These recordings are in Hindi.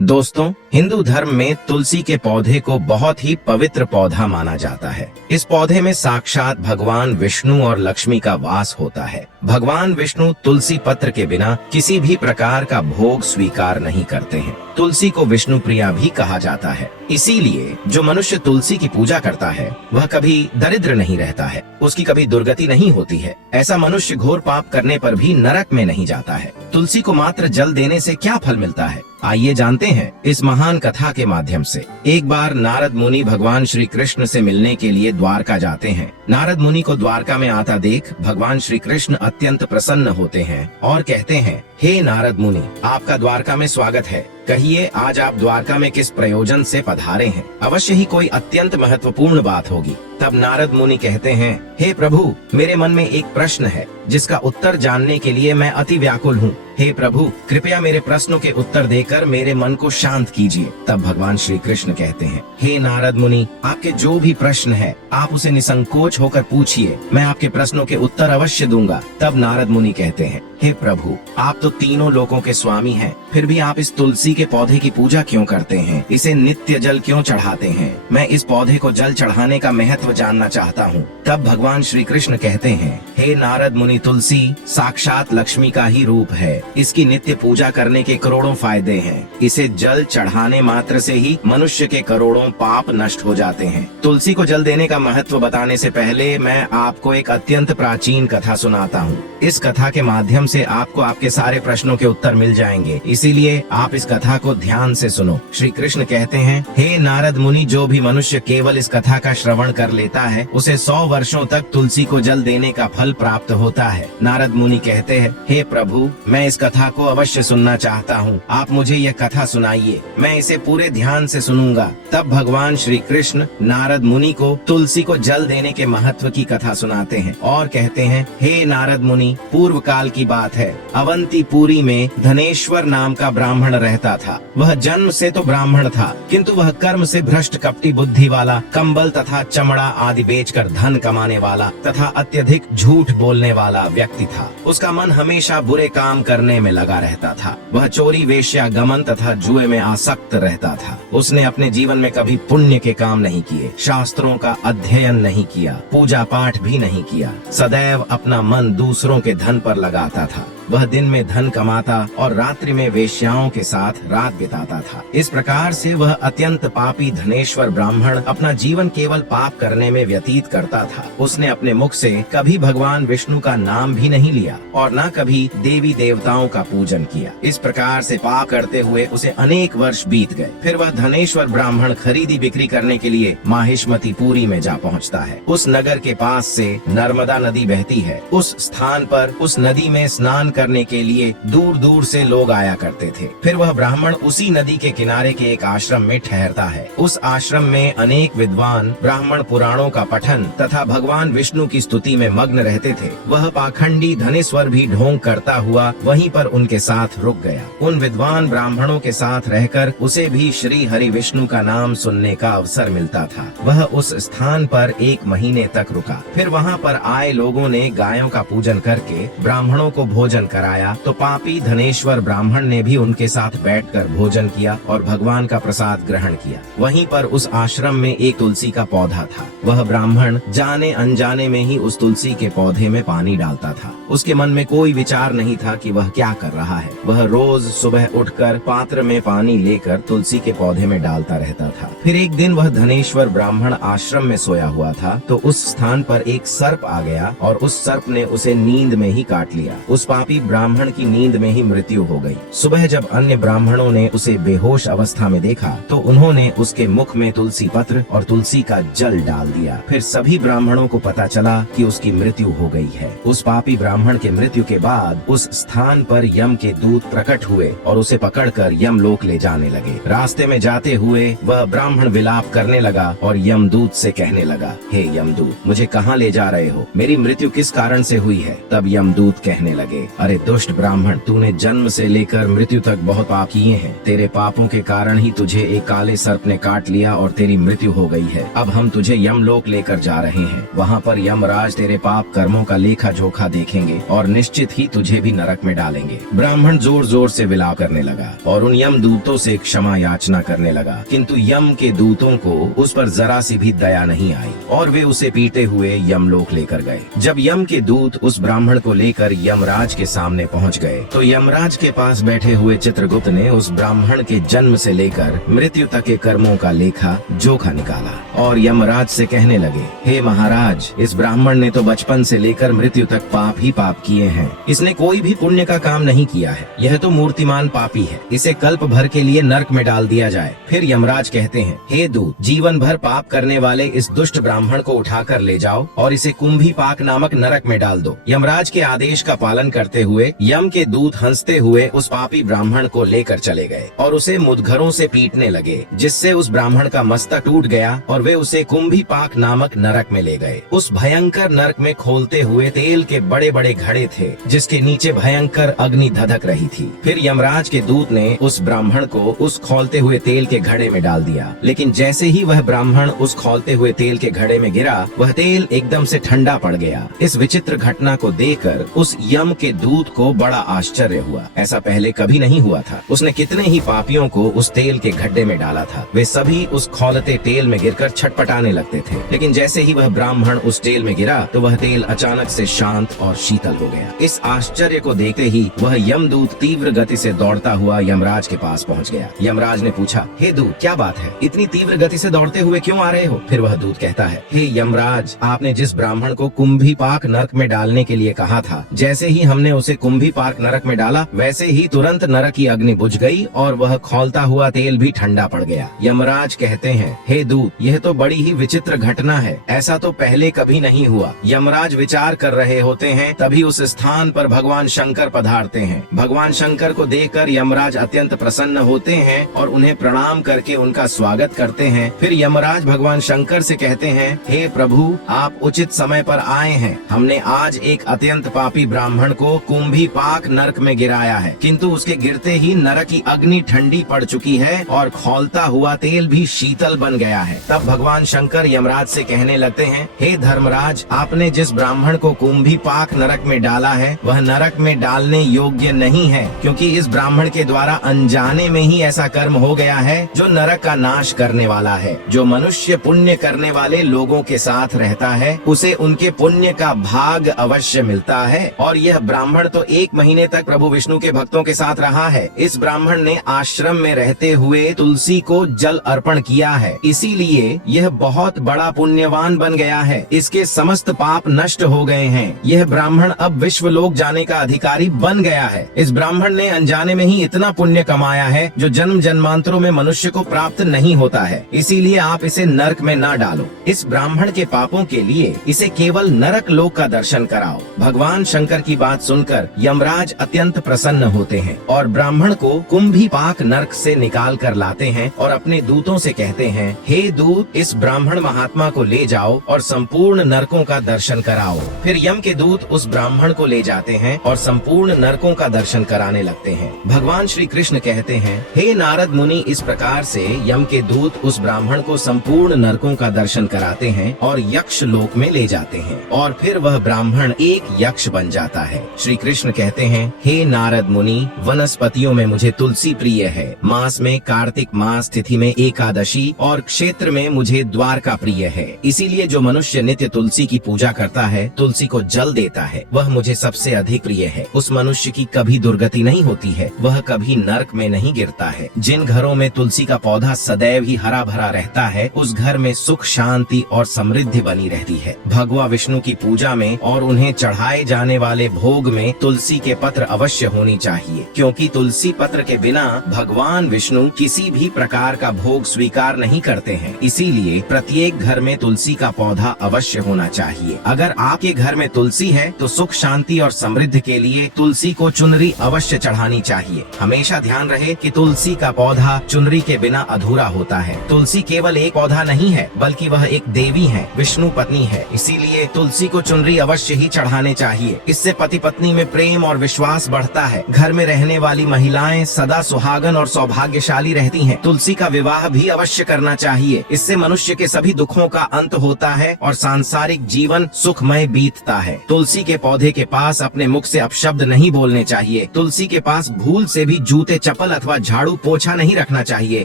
दोस्तों, हिंदू धर्म में तुलसी के पौधे को बहुत ही पवित्र पौधा माना जाता है। इस पौधे में साक्षात भगवान विष्णु और लक्ष्मी का वास होता है। भगवान विष्णु तुलसी पत्र के बिना किसी भी प्रकार का भोग स्वीकार नहीं करते हैं। तुलसी को विष्णु प्रिया भी कहा जाता है। इसीलिए जो मनुष्य तुलसी की पूजा करता है वह कभी दरिद्र नहीं रहता है, उसकी कभी दुर्गति नहीं होती है। ऐसा मनुष्य घोर पाप करने पर भी नरक में नहीं जाता है। तुलसी को मात्र जल देने से क्या फल मिलता है, आइए जानते हैं इस महान कथा के माध्यम से। एक बार नारद मुनि भगवान श्री कृष्ण से मिलने के लिए द्वारका जाते हैं। नारद मुनि को द्वारका में आता देख भगवान श्री कृष्ण अत्यंत प्रसन्न होते हैं और कहते हैं, हे नारद मुनि, आपका द्वारका में स्वागत है। कहिए, आज आप द्वारका में किस प्रयोजन से पधारे हैं? अवश्य ही कोई अत्यंत महत्वपूर्ण बात होगी। तब नारद मुनि कहते हैं, हे प्रभु, मेरे मन में एक प्रश्न है जिसका उत्तर जानने के लिए मैं अति व्याकुल हूँ। हे प्रभु, कृपया मेरे प्रश्नों के उत्तर देकर मेरे मन को शांत कीजिए। तब भगवान श्री कृष्ण कहते हैं, हे नारद मुनि, आपके जो भी प्रश्न है आप उसे निसंकोच होकर पूछिए, मैं आपके प्रश्नों के उत्तर अवश्य दूंगा। तब नारद मुनि कहते हैं, हे प्रभु, आप तो तीनों लोकों के स्वामी हैं, फिर भी आप इस तुलसी के पौधे की पूजा क्यों करते हैं? इसे नित्य जल क्यों चढ़ाते हैं? मैं इस पौधे को जल चढ़ाने का महत्व जानना चाहता हूँ। तब भगवान श्री कृष्ण कहते हैं, हे नारद मुनि, तुलसी साक्षात लक्ष्मी का ही रूप है। इसकी नित्य पूजा करने के करोड़ों फायदे हैं। इसे जल चढ़ाने मात्र से ही मनुष्य के करोड़ों पाप नष्ट हो जाते हैं। तुलसी को जल देने का महत्व बताने से पहले मैं आपको एक अत्यंत प्राचीन कथा सुनाता हूँ। इस कथा के माध्यम से आपको आपके सारे प्रश्नों के उत्तर मिल जाएंगे, इसीलिए आप इस कथा को ध्यान से सुनो। श्री कृष्ण कहते हैं, हे नारद मुनि, जो भी मनुष्य केवल इस कथा का श्रवण कर लेता है उसे 100 वर्षों तक तुलसी को जल देने का फल प्राप्त होता है। नारद मुनि कहते हैं, हे प्रभु, मैं इस कथा को अवश्य सुनना चाहता हूँ। आप मुझे यह कथा सुनाइए, मैं इसे पूरे ध्यान से सुनूंगा। तब भगवान श्री कृष्ण नारद मुनि को तुलसी को जल देने के महत्व की कथा सुनाते हैं और कहते हैं, हे नारद मुनि, पूर्व काल की बात है। अवंतीपुरी में धनेश्वर नाम का ब्राह्मण रहता था। वह जन्म से तो ब्राह्मण था, किंतु वह कर्म से भ्रष्ट कपटी बुद्धि वाला, कंबल तथा चमड़ा आदि बेचकर धन कमाने वाला तथा अत्यधिक झूठ बोलने वाला व्यक्ति था। उसका मन हमेशा बुरे काम करने में लगा रहता था। वह चोरी, वेश्या गमन तथा जुए में आसक्त रहता था। उसने अपने जीवन में कभी पुण्य के काम नहीं किए, शास्त्रों का अध्ययन नहीं किया, पूजा पाठ भी नहीं किया। सदैव अपना मन दूसरों के धन पर लगाता था। वह दिन में धन कमाता और रात्रि में वेश्याओं के साथ रात बिताता था। इस प्रकार से वह अत्यंत पापी धनेश्वर ब्राह्मण अपना जीवन केवल पाप करने में व्यतीत करता था। उसने अपने मुख से कभी भगवान विष्णु का नाम भी नहीं लिया और न कभी देवी देवताओं का पूजन किया। इस प्रकार से पाप करते हुए उसे अनेक वर्ष बीत गए। फिर वह धनेश्वर ब्राह्मण खरीदी बिक्री करने के लिए माहिष्मतीपुरी में जा पहुँचता है। उस नगर के पास से नर्मदा नदी बहती है। उस स्थान पर उस नदी में स्नान करने के लिए दूर दूर से लोग आया करते थे। फिर वह ब्राह्मण उसी नदी के किनारे के एक आश्रम में ठहरता है। उस आश्रम में अनेक विद्वान ब्राह्मण पुराणों का पठन तथा भगवान विष्णु की स्तुति में मग्न रहते थे। वह पाखंडी धनेश्वर भी ढोंग करता हुआ वहीं पर उनके साथ रुक गया। उन विद्वान ब्राह्मणों के साथ रहकर उसे भी श्री हरि विष्णु का नाम सुनने का अवसर मिलता था। वह उस स्थान पर 1 महीने तक रुका। फिर वहाँ पर आए लोगों ने गायों का पूजन करके ब्राह्मणों को भोजन कराया तो पापी धनेश्वर ब्राह्मण ने भी उनके साथ बैठकर भोजन किया और भगवान का प्रसाद ग्रहण किया। वहीं पर उस आश्रम में एक तुलसी का पौधा था। वह ब्राह्मण जाने अनजाने में ही उस तुलसी के पौधे में पानी डालता था। उसके मन में कोई विचार नहीं था कि वह क्या कर रहा है। वह रोज सुबह उठकर पात्र में पानी लेकर तुलसी के पौधे में डालता रहता था। फिर एक दिन वह धनेश्वर ब्राह्मण आश्रम में सोया हुआ था तो उस स्थान पर एक सर्प आ गया और उस सर्प ने उसे नींद में ही काट लिया। उस पापी ब्राह्मण की नींद में ही मृत्यु हो गई। सुबह जब अन्य ब्राह्मणों ने उसे बेहोश अवस्था में देखा तो उन्होंने उसके मुख में तुलसी पत्र और तुलसी का जल डाल दिया। फिर सभी ब्राह्मणों को पता चला कि उसकी मृत्यु हो गई है। उस पापी ब्राह्मण के मृत्यु के बाद उस स्थान पर यम के दूत प्रकट हुए और उसे पकड़कर यमलोक ले जाने लगे। रास्ते में जाते हुए वह ब्राह्मण विलाप करने लगा और यमदूत से कहने लगा, हे यमदूत, मुझे कहाँ ले जा रहे हो? मेरी मृत्यु किस कारण से हुई है? तब यमदूत कहने लगे, अरे दुष्ट ब्राह्मण, तूने जन्म से लेकर मृत्यु तक बहुत पाप किए हैं। तेरे पापों के कारण ही तुझे एक काले सर्प ने काट लिया और तेरी मृत्यु हो गई है। अब हम तुझे यमलोक लेकर जा रहे हैं। वहाँ पर यमराज तेरे पाप कर्मों का लेखा जोखा देखेंगे और निश्चित ही तुझे भी नरक में डालेंगे। ब्राह्मण जोर जोर से विलाप करने लगा और उन यम दूतों से क्षमा याचना करने लगा, किंतु यम के दूतों को उस पर जरा सी भी दया नहीं आई और वे उसे पीटे हुए यमलोक लेकर गए। जब यम के दूत उस ब्राह्मण को लेकर यमराज के सामने पहुंच गए तो यमराज के पास बैठे हुए चित्रगुप्त ने उस ब्राह्मण के जन्म से लेकर मृत्यु तक के कर्मों का लेखा जोखा निकाला और यमराज से कहने लगे, हे महाराज, इस ब्राह्मण ने तो बचपन से लेकर मृत्यु तक पाप ही पाप किए हैं। इसने कोई भी पुण्य का काम नहीं किया है। यह तो मूर्तिमान पापी है। इसे कल्प भर के लिए नरक में डाल दिया जाए। फिर यमराज कहते हैं, हे दूत, जीवन भर पाप करने वाले इस दुष्ट ब्राह्मण को उठाकर ले जाओ और इसे कुंभी पाक नामक नरक में डाल दो। यमराज के आदेश का पालन करते हुए यम के दूत हंसते हुए उस पापी ब्राह्मण को लेकर चले गए और उसे मुद्गरों से पीटने लगे, जिससे उस ब्राह्मण का मस्तक टूट गया और वे उसे कुंभी पाक नामक नरक में ले गए। उस भयंकर नरक में खोलते हुए तेल के बड़े बड़े घड़े थे, जिसके नीचे भयंकर अग्नि धधक रही थी। फिर यमराज के दूत ने उस ब्राह्मण को उस खौलते हुए तेल के घड़े में डाल दिया, लेकिन जैसे ही वह ब्राह्मण उस खौलते हुए तेल के घड़े में गिरा, वह तेल एकदम से ठंडा पड़ गया। इस विचित्र घटना को देखकर उस यम के दूत को बड़ा आश्चर्य हुआ। ऐसा पहले कभी नहीं हुआ था। उसने कितने ही पापियों को उस तेल के गड्ढे में डाला था। वे सभी उस खौलते तेल में गिरकर छटपटाने लगते थे, लेकिन जैसे ही वह ब्राह्मण उस तेल में गिरा तो वह तेल अचानक से शांत और शीतल हो गया। इस आश्चर्य को देखते ही वह यमदूत तीव्र गति से दौड़ता हुआ यमराज के पास पहुंच गया। यमराज ने पूछा, हे दूत, क्या बात है? इतनी तीव्र गति से दौड़ते हुए क्यों आ रहे हो? फिर वह दूत कहता है, हे यमराज, आपने जिस ब्राह्मण को कुंभी पाक नरक में डालने के लिए कहा था, जैसे ही हमने उसे कुंभी पाक नरक में डाला, वैसे ही तुरंत नरक की अग्नि बुझ गई और वह खौलता हुआ तेल भी ठंडा पड़ गया। यमराज कहते हैं, हे दूत, यह तो बड़ी ही विचित्र घटना है। ऐसा तो पहले कभी नहीं हुआ। यमराज विचार कर रहे होते हैं, तभी उस स्थान पर भगवान शंकर पधारते हैं। भगवान शंकर को देखकर यमराज अत्यंत प्रसन्न होते हैं और उन्हें प्रणाम करके उनका स्वागत करते हैं। फिर यमराज भगवान शंकर से कहते हैं, हे प्रभु, आप उचित समय पर आए हैं। हमने आज एक अत्यंत पापी ब्राह्मण को कुंभी पाक नरक में गिराया है, किंतु उसके गिरते ही नरक की अग्नि ठंडी पड़ चुकी है और खौलता हुआ तेल भी शीतल बन गया है। तब भगवान शंकर यमराज से कहने लगते हैं, हे धर्मराज, आपने जिस ब्राह्मण को कुंभी पाक नरक में डाला है, वह नरक में डालने योग्य नहीं है, क्योंकि इस ब्राह्मण के द्वारा अनजाने में ही ऐसा कर्म हो गया है जो नरक का नाश करने वाला है। जो मनुष्य पुण्य करने वाले लोगों के साथ रहता है, उसे उनके पुण्य का भाग अवश्य मिलता है। और यह ब्राह्मण तो 1 महीने तक प्रभु विष्णु के भक्तों के साथ रहा है। इस ब्राह्मण ने आश्रम में रहते हुए तुलसी को जल अर्पण किया है, इसीलिए यह बहुत बड़ा पुण्यवान बन गया है। इसके समस्त पाप नष्ट हो गए हैं। यह ब्राह्मण अब विश्वलोक जाने का अधिकारी बन गया है। इस ब्राह्मण ने अनजाने में ही इतना पुण्य कमाया है जो जन्म जन्मांतरों में मनुष्य को प्राप्त नहीं होता है, इसीलिए आप इसे नरक में न डालो। इस ब्राह्मण के पापों के लिए इसे केवल नरक लोक का दर्शन कराओ। भगवान शंकर की बात सुनकर यमराज अत्यंत प्रसन्न होते हैं और ब्राह्मण को कुंभी पाक नरक से निकाल कर लाते हैं और अपने दूतों से कहते हैं, हे दूत, इस ब्राह्मण महात्मा को ले जाओ और संपूर्ण नरकों का दर्शन कराओ। फिर यम के दूत उस ब्राह्मण को ले जाते हैं और संपूर्ण नरकों का दर्शन कराने लगते हैं। भगवान श्री कृष्ण कहते हैं, हे नारद मुनि, इस प्रकार से यम के दूत उस ब्राह्मण को संपूर्ण नरकों का दर्शन कराते हैं और यक्ष लोक में ले जाते हैं और फिर वह ब्राह्मण एक यक्ष बन जाता है। श्री कृष्ण कहते हैं, हे नारद मुनि, वनस्पतियों में मुझे तुलसी प्रिय है। मास में कार्तिक मास तिथि में एकादशी और क्षेत्र में मुझे द्वारका प्रिय है। इसीलिए जो मनुष्य नित्य तुलसी की पूजा करता है, तुलसी को जल देता है, वह मुझे सबसे अधिक प्रिय है। उस मनुष्य की कभी दुर्गति नहीं होती है, वह कभी नरक में नहीं गिरता है। जिन घरों में तुलसी का पौधा सदैव ही हरा भरा रहता है, उस घर में सुख, शांति और समृद्धि बनी रहती है। भगवान विष्णु की पूजा में और उन्हें चढ़ाए जाने वाले भोग में तुलसी के पत्र अवश्य होनी चाहिए, क्योंकि तुलसी पत्र के बिना भगवान विष्णु किसी भी प्रकार का भोग स्वीकार नहीं करते हैं। इसीलिए प्रत्येक घर में तुलसी का पौधा अवश्य होना चाहिए। अगर आपके घर में तुलसी है तो सुख, शांति और समृद्धि के लिए तुलसी को चुनरी अवश्य चढ़ानी चाहिए। हमेशा ध्यान रहे कि तुलसी का पौधा चुनरी के बिना अधूरा होता है। तुलसी केवल एक पौधा नहीं है, बल्कि वह एक देवी है, विष्णु पत्नी है। इसीलिए तुलसी को चुनरी अवश्य ही चढ़ाने चाहिए। इससे पति पत्नी पत्नी में प्रेम और विश्वास बढ़ता है। घर में रहने वाली महिलाएं सदा सुहागन और सौभाग्यशाली रहती हैं। तुलसी का विवाह भी अवश्य करना चाहिए। इससे मनुष्य के सभी दुखों का अंत होता है और सांसारिक जीवन सुखमय बीतता है। तुलसी के पौधे के पास अपने मुख से अपशब्द नहीं बोलने चाहिए। तुलसी के पास भूल से भी जूते, चप्पल अथवा झाड़ू पोछा नहीं रखना चाहिए।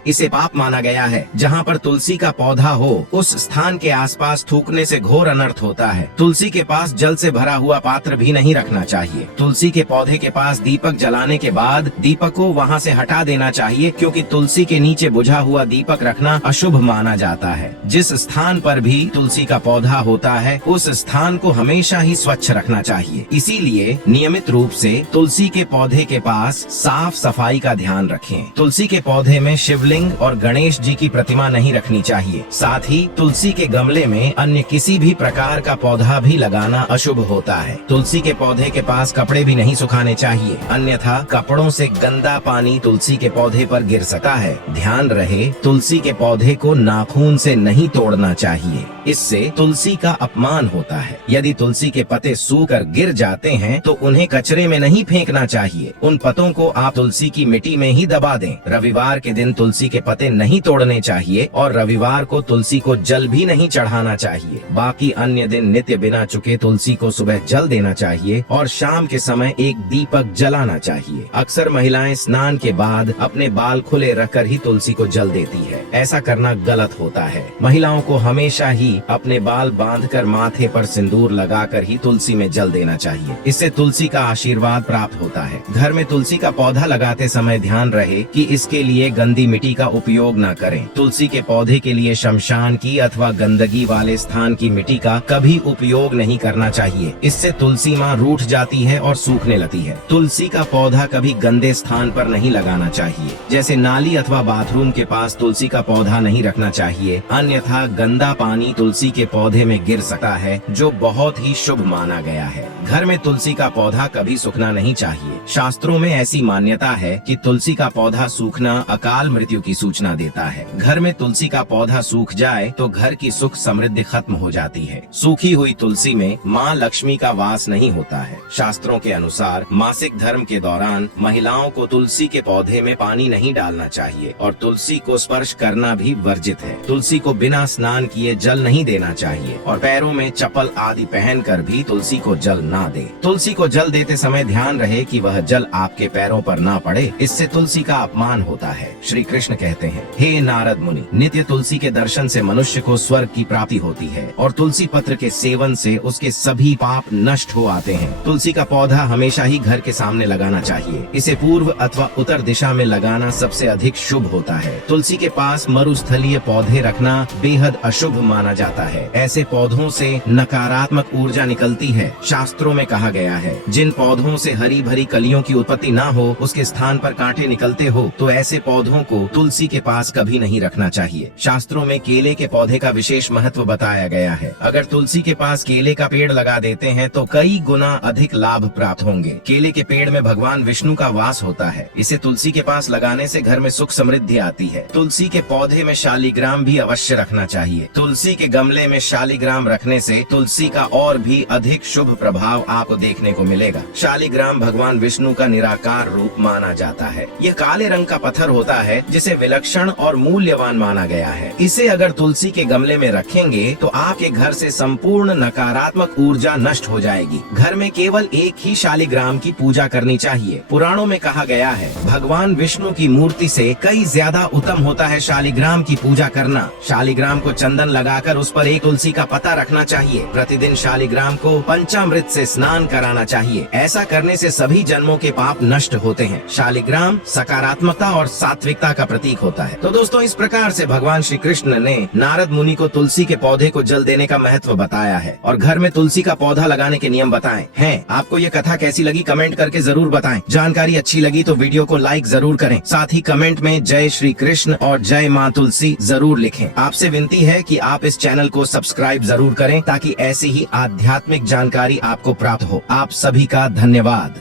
इसे पाप माना गया है। जहाँ पर तुलसी का पौधा हो उस स्थान के आसपास थूकने से घोर अनर्थ होता है। तुलसी के पास जल से भरा हुआ पात्र भी नहीं रखना चाहिए। तुलसी के पौधे के पास दीपक जलाने के बाद दीपक को वहाँ से हटा देना चाहिए, क्योंकि तुलसी के नीचे बुझा हुआ दीपक रखना अशुभ माना जाता है। जिस स्थान पर भी तुलसी का पौधा होता है उस स्थान को हमेशा ही स्वच्छ रखना चाहिए। इसीलिए नियमित रूप से तुलसी के पौधे के पास साफ सफाई का ध्यान रखें। तुलसी के पौधे में शिवलिंग और गणेश जी की प्रतिमा नहीं रखनी चाहिए। साथ ही तुलसी के गमले में अन्य किसी भी प्रकार का पौधा भी लगाना अशुभ होता है। तुलसी के पौधे के पास कपड़े भी नहीं सुखाने चाहिए, अन्यथा कपड़ों से गंदा पानी तुलसी के पौधे पर गिर सकता है। ध्यान रहे, तुलसी के पौधे को नाखून से नहीं तोड़ना चाहिए, इससे तुलसी का अपमान होता है। यदि तुलसी के पत्ते सूखकर गिर जाते हैं तो उन्हें कचरे में नहीं फेंकना चाहिए। उन पत्तों को आप तुलसी की मिट्टी में ही दबा दें। रविवार के दिन तुलसी के पत्ते नहीं तोड़ने चाहिए और रविवार को तुलसी को जल भी नहीं चढ़ाना चाहिए। बाकी अन्य दिन नित्य बिना चुके तुलसी को सुबह जल देना चाहिए और शाम के समय एक दीपक जलाना चाहिए। अक्सर महिलाएं स्नान के बाद अपने बाल खुले रखकर ही तुलसी को जल देती है। ऐसा करना गलत होता है। महिलाओं को हमेशा ही अपने बाल बांधकर माथे पर सिंदूर लगाकर ही तुलसी में जल देना चाहिए। इससे तुलसी का आशीर्वाद प्राप्त होता है। घर में तुलसी का पौधा लगाते समय ध्यान रहे कि इसके लिए गंदी मिट्टी का उपयोग न करें। तुलसी के पौधे के लिए शमशान की अथवा गंदगी वाले स्थान की मिट्टी का कभी उपयोग नहीं करना चाहिए। इससे तुलसी माँ रूठ जाती है और सूखने लगती है। तुलसी का पौधा कभी गंदे स्थान पर नहीं लगाना चाहिए, जैसे नाली अथवा बाथरूम के पास तुलसी का पौधा नहीं रखना चाहिए, अन्यथा गंदा पानी तुलसी के पौधे में गिर सकता है, जो बहुत ही शुभ माना गया है। घर में तुलसी का पौधा कभी सूखना नहीं चाहिए। शास्त्रों में ऐसी मान्यता है कि तुलसी का पौधा सूखना अकाल मृत्यु की सूचना देता है। घर में तुलसी का पौधा सूख जाए तो घर की सुख समृद्धि खत्म हो जाती है। सूखी हुई तुलसी में माँ लक्ष्मी का वास नहीं होता है। शास्त्रों के अनुसार मासिक धर्म के दौरान महिलाओं को तुलसी के पौधे में पानी नहीं डालना चाहिए और तुलसी को स्पर्श करना भी वर्जित है। तुलसी को बिना स्नान किए जल नहीं देना चाहिए और पैरों में चप्पल आदि पहनकर भी तुलसी को जल ना दे। तुलसी को जल देते समय ध्यान रहे कि वह जल आपके पैरों पर ना पड़े, इससे तुलसी का अपमान होता है। श्री कृष्ण कहते हैं, हे नारद मुनि, नित्य तुलसी के दर्शन से मनुष्य को स्वर्ग की प्राप्ति होती है और तुलसी पत्र के सेवन से उसके सभी पाप नष्ट हो आते हैं। तुलसी का पौधा हमेशा ही घर के सामने लगाना चाहिए। इसे पूर्व अथवा उत्तर दिशा में लगाना सबसे अधिक शुभ होता है। तुलसी के पास मरुस्थलीय पौधे रखना बेहद अशुभ माना जाता है। ऐसे पौधों से नकारात्मक ऊर्जा निकलती है। शास्त्रों में कहा गया है, जिन पौधों से हरी भरी कलियों की उत्पत्ति ना हो, उसके स्थान पर कांटे निकलते हो, तो ऐसे पौधों को तुलसी के पास कभी नहीं रखना चाहिए। शास्त्रों में केले के पौधे का विशेष महत्व बताया गया है। अगर तुलसी के पास केले का पेड़ लगा देते हैं तो कई गुना अधिक लाभ प्राप्त होंगे। केले के पेड़ में भगवान विष्णु का वास होता है। इसे तुलसी के पास लगाने से घर में सुख समृद्धि आती है। तुलसी के पौधे में शालिग्राम भी अवश्य रखना चाहिए। तुलसी के गमले में शालिग्राम रखने से तुलसी का और भी अधिक शुभ प्रभाव आपको देखने को मिलेगा। शालिग्राम भगवान विष्णु का निराकार रूप माना जाता है। यह काले रंग का पत्थर होता है जिसे विलक्षण और मूल्यवान माना गया है। इसे अगर तुलसी के गमले में रखेंगे तो आपके घर से संपूर्ण नकारात्मक ऊर्जा नष्ट हो जाएगी। घर में केवल एक ही शालिग्राम की पूजा करनी चाहिए। पुराणों में कहा गया है, भगवान विष्णु की मूर्ति से कई ज्यादा उत्तम होता है शालिग्राम की पूजा करना। शालिग्राम को चंदन लगाकर उस पर एक तुलसी का पत्ता रखना चाहिए। प्रतिदिन शालिग्राम को पंचामृत से स्नान कराना चाहिए। ऐसा करने से सभी जन्मों के पाप नष्ट होते हैं। शालिग्राम सकारात्मकता और सात्विकता का प्रतीक होता है। तो दोस्तों, इस प्रकार से भगवान श्री कृष्ण ने नारद मुनि को तुलसी के पौधे को जल देने का महत्व बताया है और घर में तुलसी का पौधा लगाने के नियम बताए हैं। आपको ये कथा कैसी लगी कमेंट करके जरूर बताएं। जानकारी अच्छी लगी तो वीडियो को लाइक जरूर करें। साथ ही कमेंट में जय श्री कृष्ण और जय माँ तुलसी जरूर लिखें। आपसे विनती है कि आप इस चैनल को सब्सक्राइब जरूर करें ताकि ऐसी ही आध्यात्मिक जानकारी आपको प्राप्त हो। आप सभी का धन्यवाद।